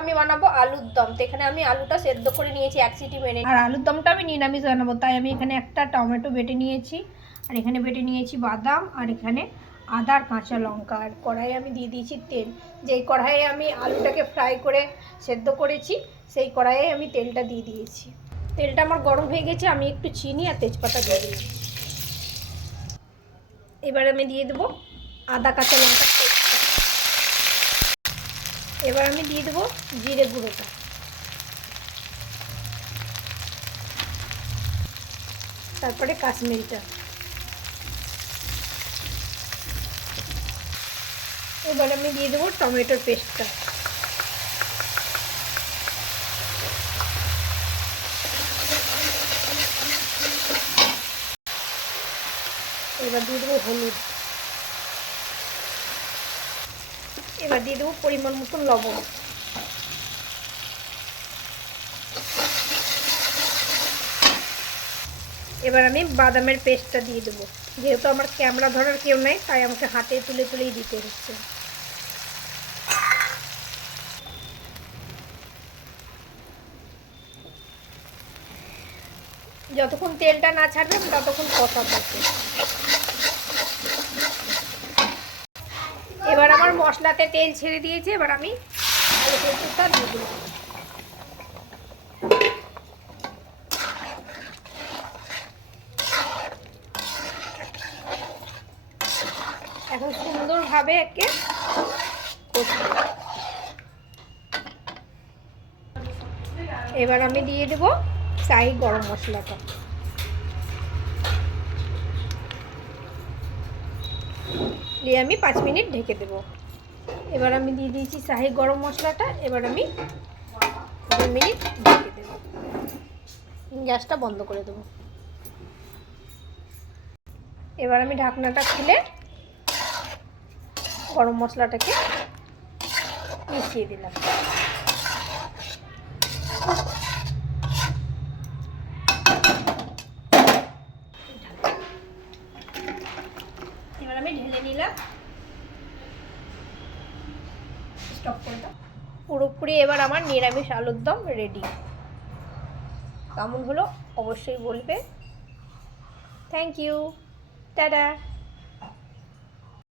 আমি বানাবো আলুর দম। তো এখানে আমি আলুটা সেদ্ধ করে নিয়েছি 1 সিটি মেরে। আর আলুর দমটা আমি নিরামিষ বানাবো, তাই আমি এখানে একটা টমেটো বেটে নিয়েছি, আর এখানে বেটে নিয়েছি বাদাম, আর এখানে আদা আর কাঁচা লঙ্কা। আর কড়াইয়ে আমি দিয়ে দিয়েছি তেল। যেই কড়াইয়ে আমি আলুটাকে ফ্রাই করে সেদ্ধ করেছি সেই কড়াইয়ে আমি তেলটা দিয়ে দিয়েছি। তেলটা আমার গরম হয়ে গেছে, আমি একটু চিনি আর তেজপাতা দিয়ে দিলাম। এবার আমি দিয়ে দেবো আদা কাঁচা লঙ্কা পেস্ট। এবার আমি দিয়ে দেবো জিরে গুঁড়োটা, তারপরে কাশ্মীরিটা। এবার আমি দিয়ে দেবো টমেটোর পেস্টটা। এবার দিয়ে দেবো হলুদ। এবার দিয়ে দেবো পরিমাণ মতন লবণ। এবার আমি বাদামের পেস্টটা দিয়ে দেবো। যেহেতু আমার ক্যামেরা ধরার কেউ নেই, তাই আমাকে হাতে তুলে তুলেই দিতে হচ্ছে। যতক্ষণ তেলটা না ছাড়বে আমি ততক্ষণ কষাবো। এবার আমার মশলাতে তেল ছেড়ে দিয়েছে, এবার আমি আলু সেদ্ধটা দিয়ে দেবো। এখন সুন্দরভাবে একে কষবো। এবার আমি দিয়ে দেবো শাহি গরম মশলাটা। দিয়ে আমি 5 মিনিট ঢেকে দেবো। এবার আমি দিয়ে দিয়েছি শাহি গরম মশলাটা। এবার আমি 2 মিনিট ঢেকে দেবো, গ্যাসটা বন্ধ করে দেবো। এবার আমি ঢাকনাটা খুলে গরম মশলাটাকে মিশিয়ে দিলাম। এবার আমি ঢেলে নিলাম, স্টপ করে দাও। পুরোপুরি এবার আমার নিরামিষ আলুর দম রেডি। কেমন হলো অবশ্যই বলবে। Thank you, tata.